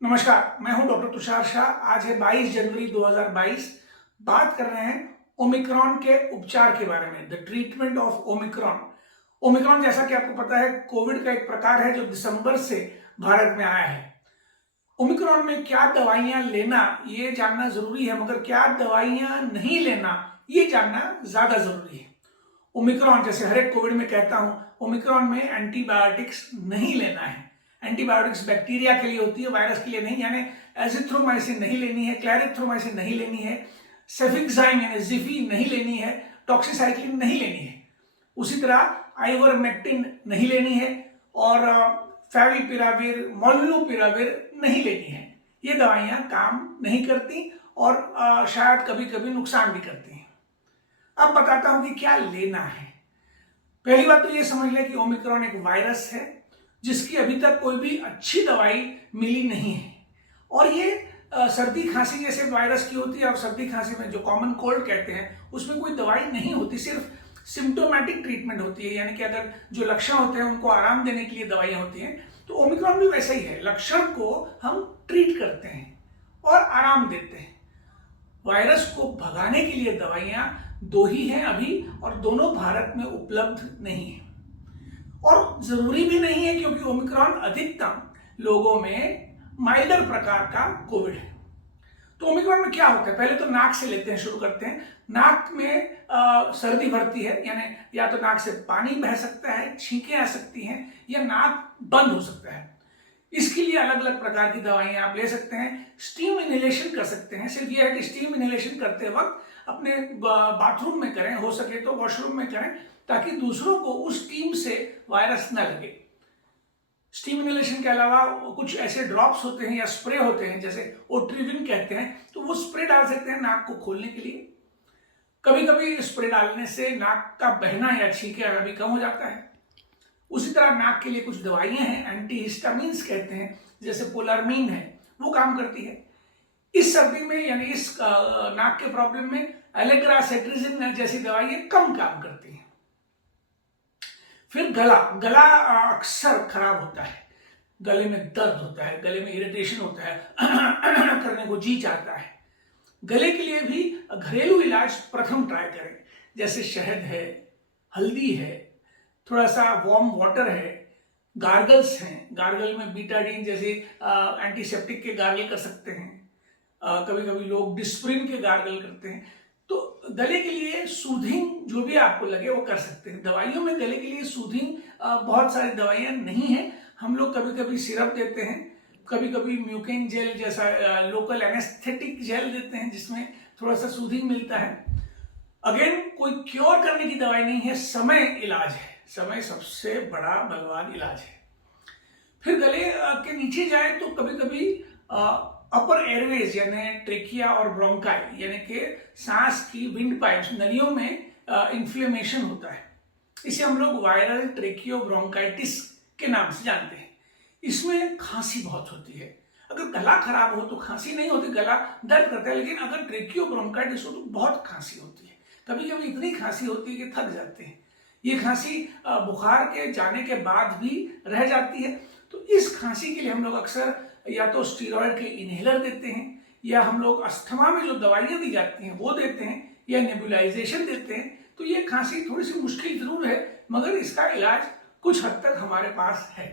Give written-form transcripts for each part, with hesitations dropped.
नमस्कार, मैं हूं डॉक्टर तुषार शाह। आज है 22 जनवरी 2022। बात कर रहे हैं ओमिक्रॉन के उपचार के बारे में, the treatment of Omicron. Omicron, जैसा कि आपको पता है, कोविड का एक प्रकार है जो दिसंबर से भारत में आया है। ओमिक्रॉन में क्या दवाइयां लेना ये जानना जरूरी है, मगर क्या दवाइयां नहीं लेना ये जानना ज्यादा जरूरी है। ओमिक्रॉन, जैसे हर एक कोविड में कहता हूं, ओमिक्रॉन में एंटीबायोटिक्स नहीं लेना है। एंटीबायोटिक्स बैक्टीरिया के लिए होती है, वायरस के लिए नहीं। यानी एजिथ्रोमाइसिन नहीं लेनी है, क्लैरिथ्रोमाइसिन नहीं लेनी है, सेफिक्साइम यानी जिफी नहीं लेनी है, टॉक्सीसाइक्लिन नहीं लेनी है। उसी तरह आइवरमेक्टिन नहीं लेनी है और फैविपिराविर, मोलनुपिराविर नहीं लेनी है। ये दवाइयां काम नहीं करती और शायद कभी कभी नुकसान भी करती हैं। अब बताता हूं कि क्या लेना है। पहली बात तो ये समझ लें कि ओमिक्रॉन एक वायरस है जिसकी अभी तक कोई भी अच्छी दवाई मिली नहीं है। और ये सर्दी खांसी जैसे वायरस की होती है, और सर्दी खांसी में जो कॉमन कोल्ड कहते हैं उसमें कोई दवाई नहीं होती, सिर्फ सिम्टोमेटिक ट्रीटमेंट होती है। यानी कि अगर जो लक्षण होते हैं उनको आराम देने के लिए दवाइयां होती हैं, तो ओमिक्रॉन भी वैसा ही है। लक्षण को हम ट्रीट करते हैं और आराम देते हैं। वायरस को भगाने के लिए दवाइयां दो ही हैं अभी, और दोनों भारत में उपलब्ध नहीं है। और जरूरी भी नहीं है, क्योंकि ओमिक्रॉन अधिकतम लोगों में माइल्डर प्रकार का कोविड है। तो ओमिक्रॉन में क्या होता है, पहले तो नाक से लेते हैं, शुरू करते हैं। नाक में सर्दी भरती है, यानी या तो नाक से पानी बह सकता है, छींकें आ सकती हैं, या नाक बंद हो सकता है। इसके लिए अलग अलग प्रकार की दवाइयां आप ले सकते हैं। स्टीम इनहेलेशन कर सकते हैं। सिर्फ यह है कि स्टीम इनहेलेशन करते वक्त अपने बाथरूम में करें, हो सके तो वॉशरूम में करें, ताकि दूसरों को उस स्टीम से वायरस न लगे। स्टीम इनहेलेशन के अलावा कुछ ऐसे ड्रॉप्स होते हैं या स्प्रे होते हैं, जैसे ओट्रिविन कहते हैं, तो वो स्प्रे डाल सकते हैं नाक को खोलने के लिए। कभी कभी स्प्रे डालने से नाक का बहना या छींके आना भी कम हो जाता है। उसी तरह नाक के लिए कुछ दवाइयां हैं, एंटीहिस्टामिन्स कहते हैं, जैसे पोलारमीन है, वो काम करती है। इस सर्दी में, यानी इस नाक के प्रॉब्लम में एलेग्रा, सेट्रिजिन जैसी दवाइयां कम काम करती हैं। फिर गला गला अक्सर खराब होता है, गले में दर्द होता है, गले में इरिटेशन होता है, करने को जी चाहता है। गले के लिए भी घरेलू इलाज प्रथम ट्राई करें, जैसे शहद है, हल्दी है, थोड़ा सा वार्म वाटर है, गार्गल्स हैं। गार्गल में बीटाडीन जैसे एंटीसेप्टिक के गार्गल कर सकते हैं। कभी कभी लोग डिस्प्रिन के गार्गल करते हैं। तो गले के लिए सूथिंग जो भी आपको लगे वो कर सकते हैं। दवाइयों में गले के लिए सूथिंग बहुत सारी दवाइयां नहीं है। हम लोग कभी कभी सिरप देते हैं, कभी कभी म्यूकेन जेल जैसा लोकल एनेस्थेटिक जेल देते हैं, जिसमें थोड़ा सा सूथिंग मिलता है। अगेन, कोई क्योर करने की दवाई नहीं है, समय इलाज है। समय सबसे बड़ा बलवान इलाज है। फिर गले के नीचे जाए तो कभी कभी अपर एयरवेज यानी ट्रेकिया और ब्रोंकाई, यानी कि सांस की विंड पाइप्स, नलियों में इन्फ्लेमेशन होता है। इसे हम लोग वायरल ट्रेकियो ब्रोंकाइटिस के नाम से जानते हैं। इसमें खांसी बहुत होती है। अगर गला खराब हो तो खांसी नहीं होती, गला दर्द करता है, लेकिन अगर ट्रेकियो ब्रोंकाइटिस हो तो बहुत खांसी होती है। कभी कभी इतनी खांसी होती है कि थक जाते हैं। ये खांसी बुखार के जाने के बाद भी रह जाती है। तो इस खांसी के लिए हम लोग अक्सर या तो स्टीरॉयड के इनहेलर देते हैं, या हम लोग अस्थमा में जो दवाइयां दी जाती हैं वो देते हैं, या नेबुलाइजेशन देते हैं। तो ये खांसी थोड़ी सी मुश्किल जरूर है, मगर इसका इलाज कुछ हद तक हमारे पास है।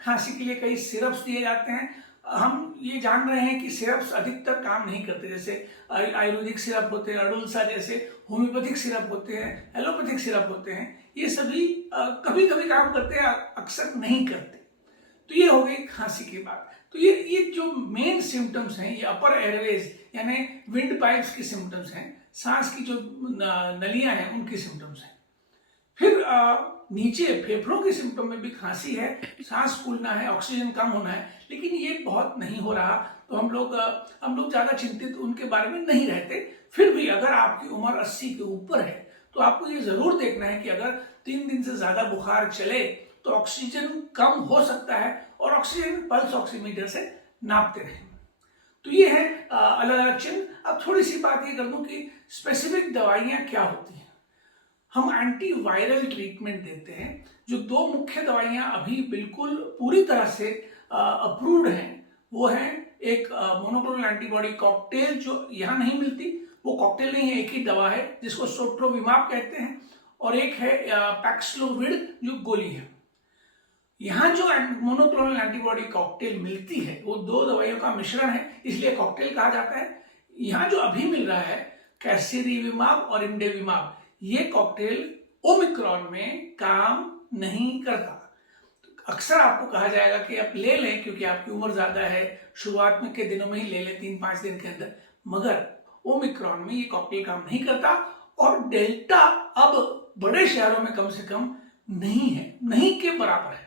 खांसी के लिए कई सिरप्स दिए जाते हैं। हम ये जान रहे हैं कि सिरप्स अधिकतर काम नहीं करते, जैसे आयुर्वेदिक सिरप होते हैं, अडुल्सा जैसे, होम्योपैथिक सिरप होते हैं, एलोपैथिक सिरप होते हैं। ये सभी कभी कभी काम करते हैं, अक्सर नहीं करते। तो ये हो गई खांसी की बात। तो ये जो मेन सिम्टम्स हैं, ये अपर एयरवेज यानी विंड पाइप्स की सिम्टम्स हैं, सांस की जो नलियां हैं उनकी सिम्टम्स हैं। फिर नीचे फेफड़ों के सिम्टम में भी खांसी है, सांस फूलना है, ऑक्सीजन कम होना है, लेकिन ये बहुत नहीं हो रहा। तो हम लोग ज्यादा चिंतित उनके बारे में नहीं रहते। फिर भी अगर आपकी उम्र 80 के ऊपर है तो आपको ये जरूर देखना है कि अगर 3 दिन से ज्यादा बुखार चले तो ऑक्सीजन कम हो सकता है, और ऑक्सीजन पल्स ऑक्सीमीटर से नापते रहें। तो ये है अलग अलग चिन्ह। अब थोड़ी सी बात ये कर दूं कि स्पेसिफिक दवाइयां क्या होती हैं। हम एंटीवायरल ट्रीटमेंट देते हैं। जो दो मुख्य दवाइयां अभी बिल्कुल पूरी तरह से अप्रूव्ड हैं वो है एक मोनोक्लोनल एंटीबॉडी कॉकटेल जो यहाँ नहीं मिलती। वो कॉकटेल नहीं है, एक ही दवा है जिसको सोट्रोविमाब कहते हैं, और एक है पैक्सलोविड जो गोली है। यहाँ जो मोनोक्लोनल एंटीबॉडी कॉकटेल मिलती है वो दो दवाइयों का मिश्रण है, इसलिए कॉकटेल कहा जाता है। यहाँ जो अभी मिल रहा है कैसिरिविमाब और इमडेविमाब, ये कॉकटेल ओमिक्रॉन में काम नहीं करता। अक्सर आपको कहा जाएगा कि आप ले लें क्योंकि आपकी उम्र ज्यादा है, शुरुआत में के दिनों में ही ले लें 3-5 दिन के अंदर, मगर ओमिक्रॉन में ये कॉकटेल काम नहीं करता। और डेल्टा अब बड़े शहरों में कम से कम नहीं है, नहीं के बराबर है।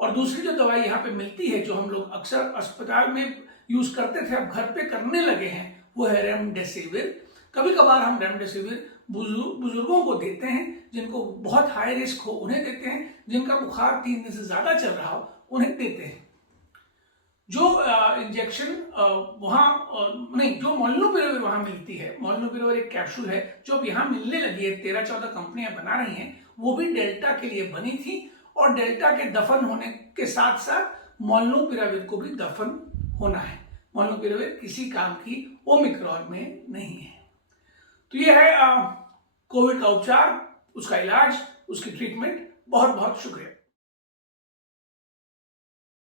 और दूसरी जो दवाई यहाँ पे मिलती है जो हम लोग अक्सर अस्पताल में यूज करते थे, अब घर पे करने लगे हैं, वो है रेमडेसिविर। कभी कभार हम रेमडेसिविर बुजुर्गों को देते हैं, जिनको बहुत हाई रिस्क हो उन्हें देते हैं, जिनका बुखार 3 दिन से ज्यादा चल रहा हो उन्हें देते हैं। जो इंजेक्शन वहाँ नहीं, जो मोलनुपिरेविर वहाँ मिलती है, मोलनुपिरेविर एक कैप्सूल है जो अब यहाँ मिलने लगी है, 13-14 कंपनियां बना रही हैं, वो भी डेल्टा के लिए बनी थी। और डेल्टा के दफन होने के साथ साथ मोलनुपिरेविर को भी दफन होना है। मोलनुपिरेविर किसी काम की ओमिक्रॉन में नहीं है। तो ये है कोविड का उपचार, उसका इलाज, उसकी ट्रीटमेंट। बहुत बहुत शुक्रिया।